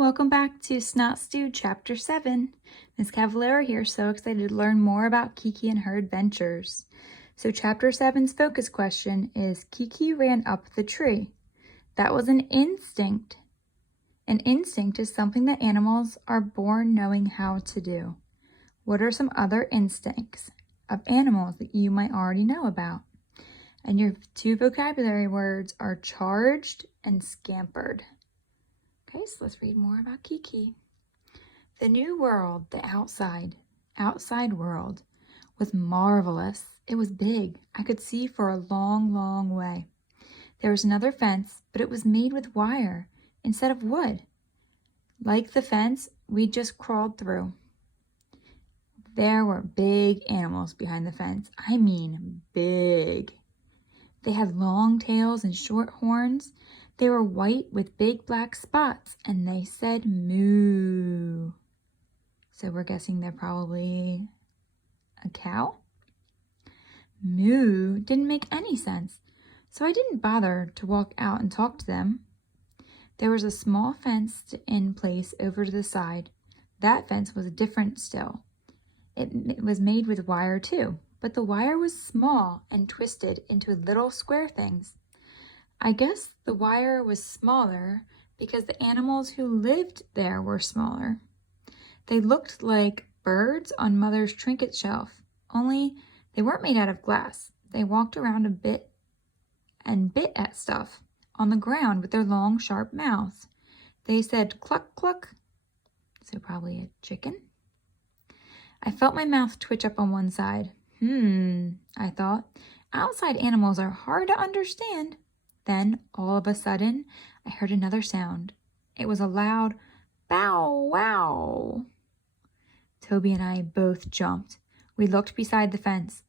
welcome back to Snot Stew Chapter 7. Miss Cavallero here, so excited to learn more about Kiki and her adventures. So Chapter 7's focus question is, Kiki ran up the tree. That was an instinct. An instinct is something that animals are born knowing how to do. What are some other instincts of animals that you might already know about? And your two vocabulary words are charged and scampered. Okay, so let's read more about Kiki. The new world, the outside world, was marvelous. It was big. I could see for a long, long way. There was another fence, but it was made with wire instead of wood. Like the fence, we just crawled through. There were big animals behind the fence. I mean big. They had long tails and short horns. They were white with big black spots, and they said moo. So we're guessing they're probably a cow? Moo didn't make any sense, so I didn't bother to walk out and talk to them. There was a small fence in place over to the side. That fence was different still. It was made with wire too, but the wire was small and twisted into little square things. I guess the wire was smaller because the animals who lived there were smaller. They looked like birds on Mother's trinket shelf, only they weren't made out of glass. They walked around a bit and bit at stuff on the ground with their long, sharp mouths. They said cluck, cluck, so probably a chicken. I felt my mouth twitch up on one side. I thought, outside animals are hard to understand. Then, all of a sudden, I heard another sound. It was a loud bow wow. Toby and I both jumped. We looked beside the fence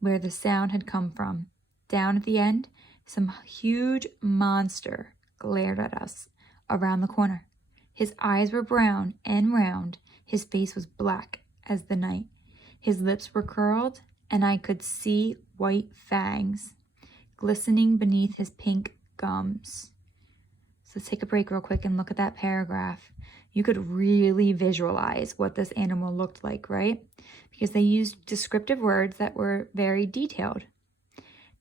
where the sound had come from. Down at the end, some huge monster glared at us around the corner. His eyes were brown and round. His face was black as the night. His lips were curled, and I could see white fangs glistening beneath his pink gums. So let's take a break real quick and look at that paragraph. You could really visualize what this animal looked like, right? Because they used descriptive words that were very detailed.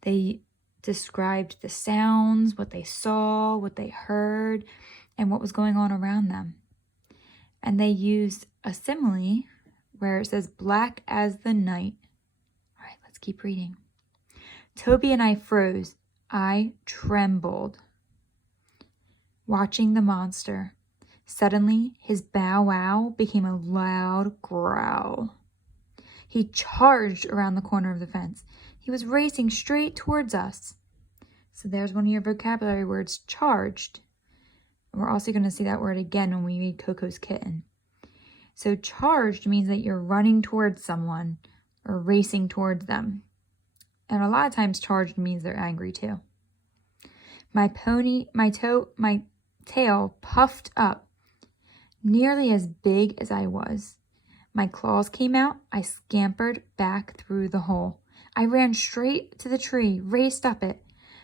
They described the sounds, what they saw, what they heard, and what was going on around them. And they used a simile where it says black as the night. All right, let's keep reading. Toby and I froze. I trembled, watching the monster. Suddenly, his bow wow became a loud growl. He charged around the corner of the fence. He was racing straight towards us. So there's one of your vocabulary words, charged. We're also going to see that word again when we read Coco's Kitten. So charged means that you're running towards someone or racing towards them. And a lot of times charged means they're angry too. My tail puffed up, nearly as big as I was. My claws came out. I scampered back through the hole. I ran straight to the tree, raced up it.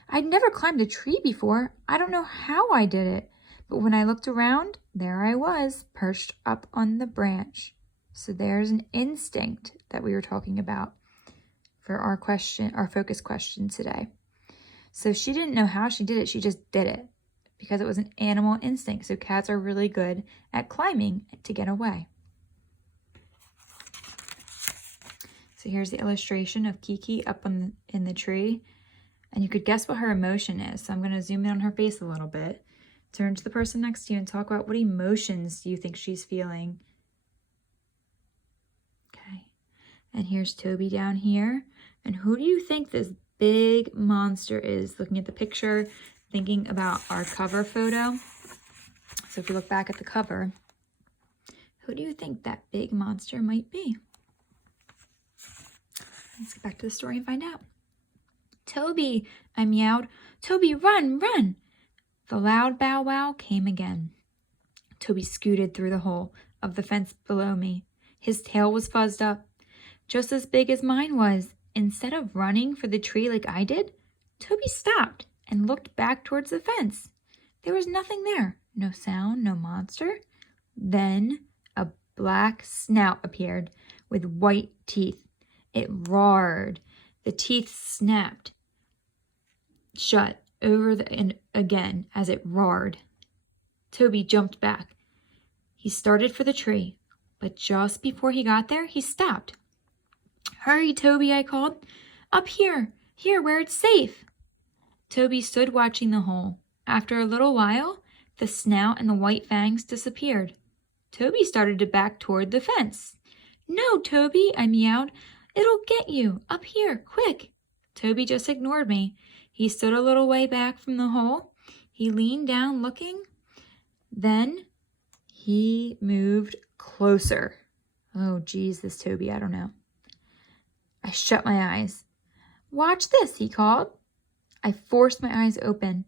I'd never climbed a tree before. I don't know how I did it. But when I looked around, there I was, perched up on the branch. So there's an instinct that we were talking about for our focus question today. So she didn't know how she did it. She just did it because it was an animal instinct. So cats are really good at climbing to get away. So here's the illustration of Kiki up in the tree. And you could guess what her emotion is. So I'm going to zoom in on her face a little bit. Turn to the person next to you and talk about what emotions do you think she's feeling. Okay. And here's Toby down here. And who do you think this big monster is? Looking at the picture, thinking about our cover photo. So if you look back at the cover, who do you think that big monster might be? Let's get back to the story and find out. Toby, I meowed. Toby, run, run. The loud bow wow came again. Toby scooted through the hole of the fence below me. His tail was fuzzed up, just as big as mine was. Instead of running for the tree like I did, Toby stopped and looked back towards the fence. There was nothing there, No sound, no monster. Then a black snout appeared with white teeth. It roared. The teeth snapped shut over and again as it roared. Toby jumped back. He started for the tree, but just before he got there, he stopped. "Hurry, Toby," I called. "Up here, where it's safe." Toby stood watching the hole. After a little while, the snout and the white fangs disappeared. Toby started to back toward the fence. "No, Toby," I meowed. "It'll get you. Up here, quick." Toby just ignored me. He stood a little way back from the hole. He leaned down looking. Then he moved closer. Oh, geez, this Toby, I don't know. I shut my eyes. "Watch this," he called. I forced my eyes open,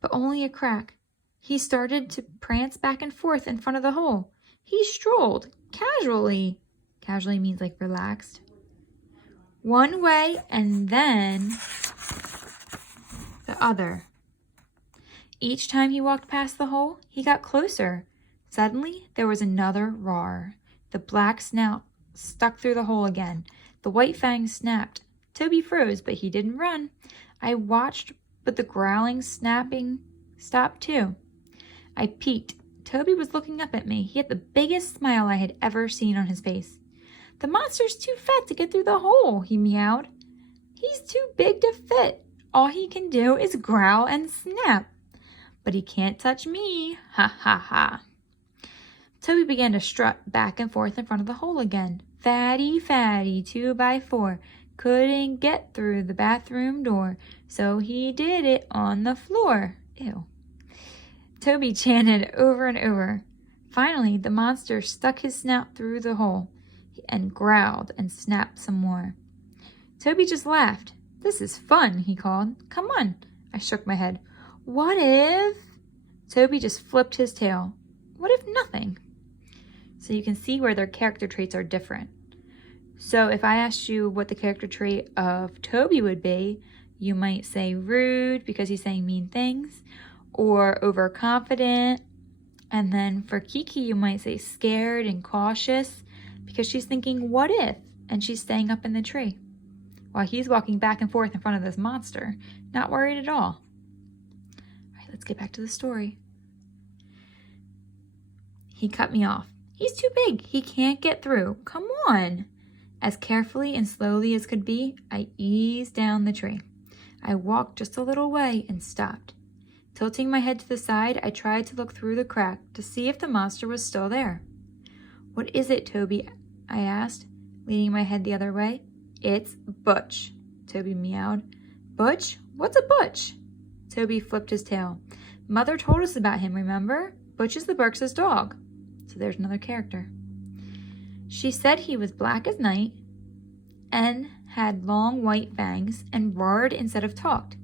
but only a crack. He started to prance back and forth in front of the hole. He strolled casually. Casually means like relaxed. One way and then the other. Each time he walked past the hole, he got closer. Suddenly, there was another roar. The black snout stuck through the hole again. The white fangs snapped. Toby froze, but he didn't run. I watched, but the growling, snapping stopped too. I peeked. Toby was looking up at me. He had the biggest smile I had ever seen on his face. "The monster's too fat to get through the hole," he meowed. "He's too big to fit. All he can do is growl and snap. But he can't touch me. Ha ha ha." Toby began to strut back and forth in front of the hole again. "Fatty, fatty, 2x4, couldn't get through the bathroom door, so he did it on the floor." Ew. Toby chanted over and over. Finally, the monster stuck his snout through the hole and growled and snapped some more. Toby just laughed. "This is fun," he called. "Come on." I shook my head. "What if?" Toby just flipped his tail. What if nothing? So you can see where their character traits are different. So if I asked you what the character trait of Toby would be, you might say rude because he's saying mean things, or overconfident. And then for Kiki, you might say scared and cautious because she's thinking, what if? And she's staying up in the tree while he's walking back and forth in front of this monster, not worried at all. All right, let's get back to the story. He cut me off. "He's too big. He can't get through. Come on." As carefully and slowly as could be, I eased down the tree. I walked just a little way and stopped. Tilting my head to the side, I tried to look through the crack to see if the monster was still there. "What is it, Toby?" I asked, leaning my head the other way. "It's Butch," Toby meowed. "Butch? What's a Butch?" Toby flipped his tail. "Mother told us about him, remember? Butch is the Burks' dog." So there's another character. "She said he was black as night and had long white fangs and roared instead of talked.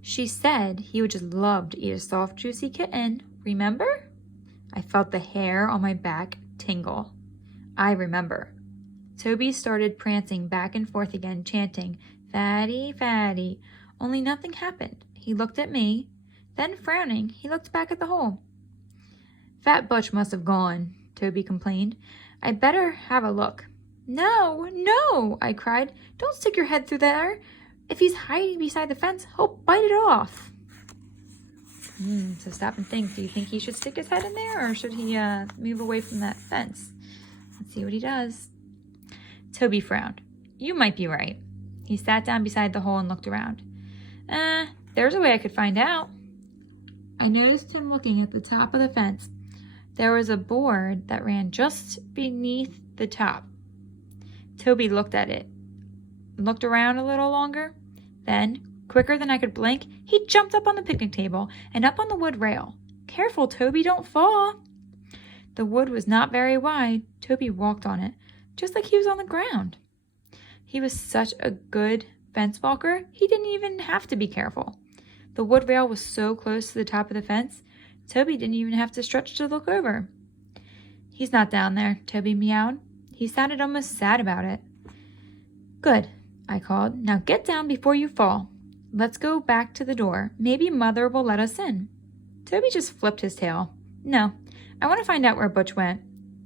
She said he would just love to eat a soft, juicy kitten. Remember?" I felt the hair on my back tingle. I remember. Toby started prancing back and forth again, chanting, "Fatty, fatty." Only nothing happened. He looked at me. Then, frowning, he looked back at the hole. "Fat Butch must have gone," Toby complained. "I'd better have a look." "No, no," I cried. "Don't stick your head through there. If he's hiding beside the fence, he'll bite it off." So stop and think. Do you think he should stick his head in there, or should he move away from that fence? Let's see what he does. Toby frowned. "You might be right." He sat down beside the hole and looked around. There's a way I could find out." I noticed him looking at the top of the fence. There was a board that ran just beneath the top. Toby looked at it, looked around a little longer. Then, quicker than I could blink, he jumped up on the picnic table and up on the wood rail. "Careful, Toby, don't fall." The wood was not very wide. Toby walked on it, just like he was on the ground. He was such a good fence walker, he didn't even have to be careful. The wood rail was so close to the top of the fence, Toby didn't even have to stretch to look over. "He's not down there," Toby meowed. He sounded almost sad about it. "Good," I called. "Now get down before you fall. Let's go back to the door. Maybe Mother will let us in." Toby just flipped his tail. No, I want to find out where Butch went.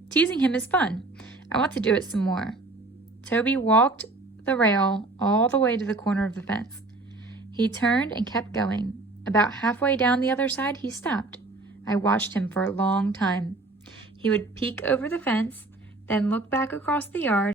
Teasing him is fun. I want to do it some more. Toby walked the rail all the way to the corner of the fence. He turned and kept going. About halfway down the other side, he stopped. I watched him for a long time. He would peek over the fence, then look back across the yard,